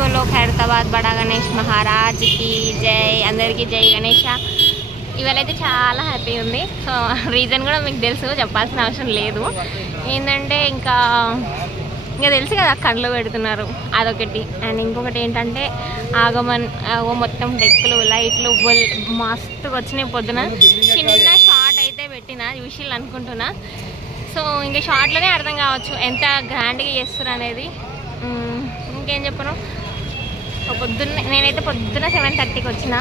बोलो ఖైరతాబాద్ బడా గణేష్ మహారాజ్కి జై. అందరికీ జై గణేష. ఇవాళైతే చాలా హ్యాపీ ఉంది. సో రీజన్ కూడా మీకు తెలుసు, చెప్పాల్సిన అవసరం లేదు. ఏంటంటే ఇంకా తెలుసు కదా, కళ్ళు పెడుతున్నారు అదొకటి. అండ్ ఇంకొకటి ఏంటంటే ఆగమన్ మొత్తం డెక్కులు లైట్లు మస్తుగా వచ్చినాయి. పొద్దున చిన్న షార్ట్ అయితే పెట్టిన విషయాలు అనుకుంటున్నా. సో ఇంకా షార్ట్లోనే అర్థం కావచ్చు ఎంత గ్రాండ్గా చేస్తారు అనేది. ఇంకేం చెప్పను, నేనైతే పొద్దున్న 7:30కి వచ్చిన,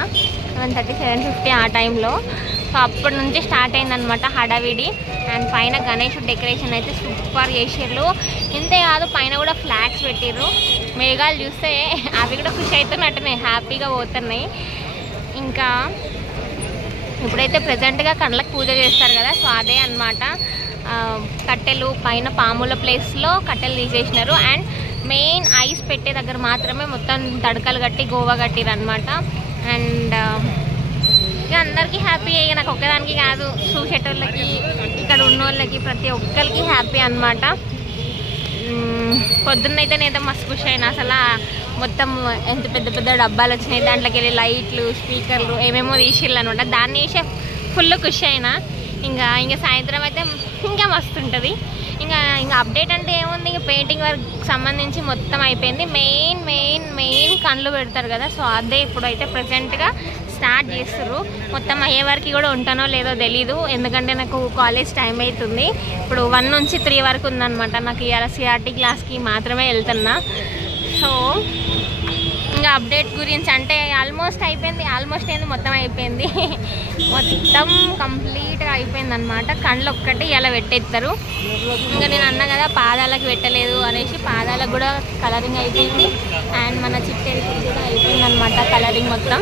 7:30 7:50 ఆ టైంలో. సో అప్పటి నుంచి స్టార్ట్ అయిందనమాట హడావిడి. అండ్ పైన గణేష్ డెకరేషన్ అయితే సూపర్ చేసిర్రు. ఇంతే కాదు, పైన కూడా ఫ్లాగ్స్ పెట్టిర్రు. మేఘాలు చూస్తే అవి కూడా ఖుషి అవుతున్నట్టున్నాయి, హ్యాపీగా పోతున్నాయి. ఇంకా ఇప్పుడైతే ప్రజెంట్గా కళ్ళకి పూజ చేస్తారు కదా, సో అదే అనమాట. కట్టెలు పైన పాముల ప్లేస్లో కట్టెలు తీసేసినారు. అండ్ మెయిన్ ఐస్ పెట్టే దగ్గర మాత్రమే మొత్తం తడకలు కట్టి గోవా కట్టిరు అనమాట. అండ్ ఇక అందరికీ హ్యాపీ. ఇక నాకు ఒక్కదానికి కాదు, చూసేటోళ్ళకి ఇక్కడ ఉన్నోళ్ళకి ప్రతి ఒక్కరికి హ్యాపీ అనమాట. పొద్దున్నైతే నేనైతే మస్తు ఖుషి అయినా. అసలు మొత్తం ఎంత పెద్ద పెద్ద డబ్బాలు వచ్చినాయి, దాంట్లోకి వెళ్ళి లైట్లు స్పీకర్లు ఏమేమో తీసిళ్ళు అనమాట. దాన్ని వేసే ఫుల్ ఖుషి అయినా. ఇంకా సాయంత్రం అయితే ఇంకా మస్తు ఉంటుంది. ఇంకా అప్డేట్ అంటే ఏముంది, ఇంకా పెయింటింగ్ వర్క్ సంబంధించి మొత్తం అయిపోయింది. మెయిన్ కళ్ళు పెడతారు కదా, సో అదే ఇప్పుడైతే ప్రజెంట్గా స్టార్ట్ చేస్తారు. మొత్తం అయ్యే వరకు కూడా ఉంటానో లేదో తెలీదు, ఎందుకంటే నాకు కాలేజ్ టైం అవుతుంది. ఇప్పుడు 1 నుంచి 3 వరకు ఉందన్నమాట. నాకు ఇవాళ సిఆర్టీ క్లాస్కి మాత్రమే వెళ్తున్నా. సో ఇంకా అప్డేట్ గురించి అంటే ఆల్మోస్ట్ అయిపోయింది. ఆల్మోస్ట్ ఏంది, మొత్తం అయిపోయింది. మొత్తం కంప్లీట్గా అయిపోయింది అనమాట. కళ్ళు ఒక్కటి ఇలా పెట్టేస్తారు. ఇంకా నేను అన్నా కదా పాదాలకు పెట్టలేదు అనేసి, పాదాలకు కూడా కలరింగ్ అయిపోయింది. అండ్ మన చిట్టెరికి కూడా అయిపోయింది అనమాట కలరింగ్ మొత్తం.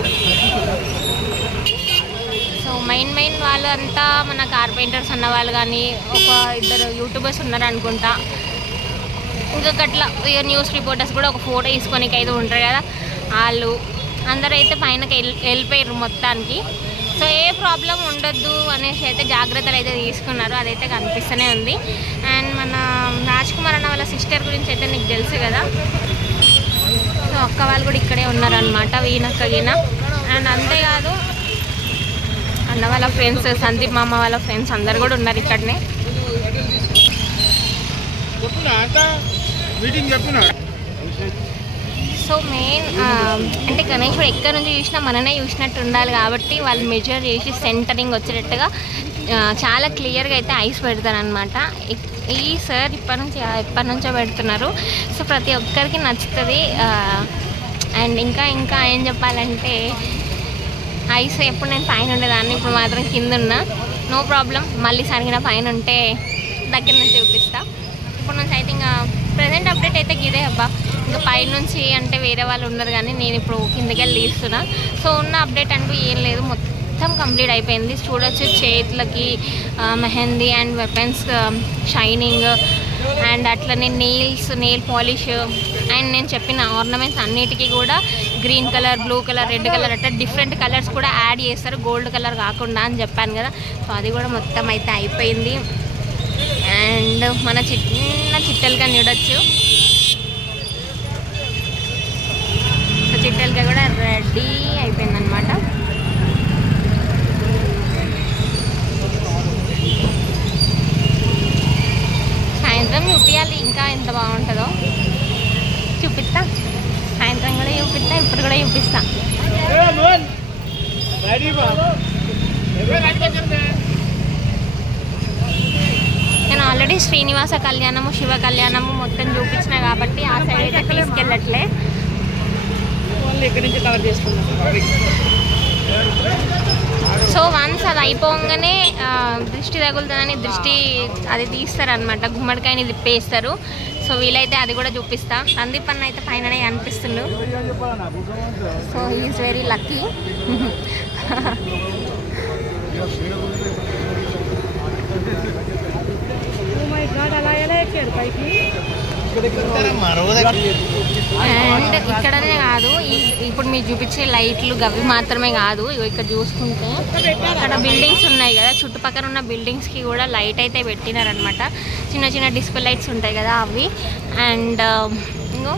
సో మెయిన్ వాళ్ళు అంతా మన కార్పెంటర్స్ అన్న వాళ్ళు కానీ, ఒక 2 యూట్యూబర్స్ ఉన్నారు అనుకుంటా. ఇంకొకట్లా న్యూస్ రిపోర్టర్స్ కూడా ఒక ఫోటో తీసుకొని అయితే ఉంటారు కదా, వాళ్ళు అందరూ అయితే పైనకి వెళ్ళిపోయారు మొత్తానికి. సో ఏ ప్రాబ్లం ఉండొద్దు అనేసి అయితే జాగ్రత్తలు అయితే తీసుకున్నారు, అదైతే కనిపిస్తూనే ఉంది. అండ్ మన రాజ్ కుమార్ అన్న వాళ్ళ సిస్టర్ గురించి అయితే నీకు తెలుసు కదా, సో అక్క వాళ్ళు కూడా ఇక్కడే ఉన్నారనమాట, వీణక్క గిన. అండ్ అంతేకాదు అన్న వాళ్ళ ఫ్రెండ్స్, సందీప్ మామ వాళ్ళ ఫ్రెండ్స్ అందరు కూడా ఉన్నారు ఇక్కడనే. సో మెయిన్ అంటే గణేష్ ఎక్కడి నుంచి చూసినా మననే చూసినట్టు ఉండాలి కాబట్టి వాళ్ళు మెజర్ చేసి సెంటరింగ్ వచ్చేటట్టుగా చాలా క్లియర్గా అయితే ఐస్ పెడతారనమాట. ఈ సార్ ఎప్పటి నుంచో పెడుతున్నారు. సో ప్రతి ఒక్కరికి నచ్చుతుంది. అండ్ ఇంకా ఏం చెప్పాలంటే, ఐస్ ఎప్పుడు నేను పైన ఉండేదాన్ని, ఇప్పుడు మాత్రం కింద ఉన్నా, నో ప్రాబ్లం. మళ్ళీ సరిగిన పైన ఉంటే దగ్గర నుంచి చూపిస్తా. ఇప్పుడు నుంచి అయితే ఇంకా ప్రజెంట్ అప్డేట్ అయితే ఇదే అబ్బా. ఇంకా పైనుంచి అంటే వేరే వాళ్ళు ఉన్నారు కానీ నేను ఇప్పుడు కిందకి వెళ్ళి తీస్తున్నా. సో ఉన్న అప్డేట్ అంటూ ఏం లేదు, మొత్తం కంప్లీట్ అయిపోయింది. చూడొచ్చు చేతులకి mehndi and weapons shining, and అట్లనే నెయిల్ పాలిష్, అండ్ నేను చెప్పిన ఆర్నమెంట్స్ అన్నిటికీ కూడా green colour, blue colour, red colour అట్లా డిఫరెంట్ కలర్స్ కూడా యాడ్ చేస్తారు, గోల్డ్ కలర్ కాకుండా అని చెప్పాను కదా. సో అది కూడా మొత్తం అయితే అయిపోయింది. అండ్ మన చిన్న చిట్టెలుగా చూడొచ్చు, సో చిట్టెలుగా కూడా రెడీ అయిపోయింది అనమాట. సాయంత్రం చూపించాలి ఇంకా ఎంత బాగుంటుందో, చూపిస్తా. సాయంత్రం కూడా చూపిస్తా, ఇప్పుడు కూడా చూపిస్తా. నేను ఆల్రెడీ శ్రీనివాస కళ్యాణము, శివ కళ్యాణము మొత్తం చూపించిన కాబట్టి ఆ సైడ్ అయితే తీసుకెళ్ళట్లే. సో వన్స్ అది అయిపోగానే దృష్టి తగులుతుందని దృష్టి అది తీస్తారనమాట, గుమ్మడికాయని తిప్పేస్తారు. సో వీలైతే అది కూడా చూపిస్తా. సందీప్ అన్న అయితే పైననే కనిపిస్తుండు. So he is very lucky. And ఇక్కడనే కాదు, ఇప్పుడు మీరు చూపించే లైట్లు గవి మాత్రమే కాదు, ఇక్కడ చూసుకుంటే ఇక్కడ బిల్డింగ్స్ ఉన్నాయి కదా, చుట్టుపక్కల ఉన్న బిల్డింగ్స్కి కూడా లైట్ అయితే పెట్టినారనమాట. చిన్న చిన్న డిస్కో లైట్స్ ఉంటాయి కదా అవి. అండ్ ఇంకో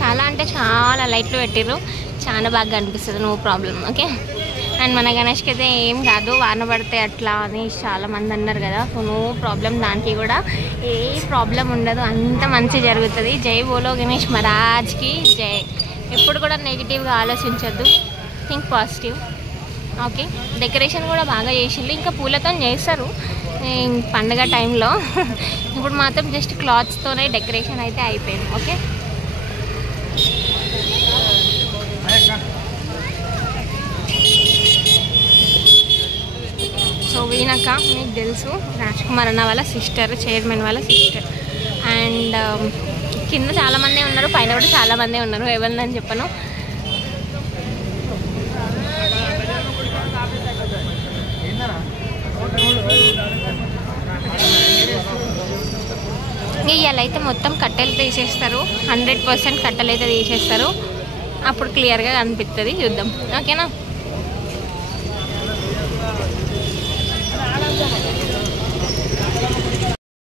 చాలా అంటే చాలా లైట్లు పెట్టిర్రు, చాలా బాగా అనిపిస్తుంది, నో ప్రాబ్లం. ఓకే, అండ్ మన గణేష్కి అయితే ఏం కాదు, వాన పడితే అట్లా అని చాలామంది అన్నారు కదా, సో నో ప్రాబ్లం, దానికి కూడా ఏ ప్రాబ్లం ఉండదు, అంత మంచి జరుగుతుంది. జై బోలో గణేష్ మహారాజ్కి జై. ఎప్పుడు కూడా నెగిటివ్గా ఆలోచించొద్దు, థింక్ పాజిటివ్. ఓకే, డెకరేషన్ కూడా బాగా చేసిండు, ఇంకా పూలతో చేస్తారు పండుగ టైంలో. ఇప్పుడు మాత్రం జస్ట్ క్లాత్స్తోనే డెకరేషన్ అయితే అయిపోయింది. ఓకే, సో వీణక్క మీకు తెలుసు రాజ్ కుమార్ అన్న వాళ్ళ సిస్టర్, చైర్మన్ వాళ్ళ సిస్టర్. అండ్ కింద చాలామంది ఉన్నారు, పైన కూడా చాలామంది ఉన్నారు, ఎవరిని చెప్పను. ఇవాళ అయితే మొత్తం కట్టెలు తీసేస్తారు, 100% కట్టెలు అయితే తీసేస్తారు, అప్పుడు క్లియర్గా కనిపిస్తుంది. చూద్దాం. ఓకేనా?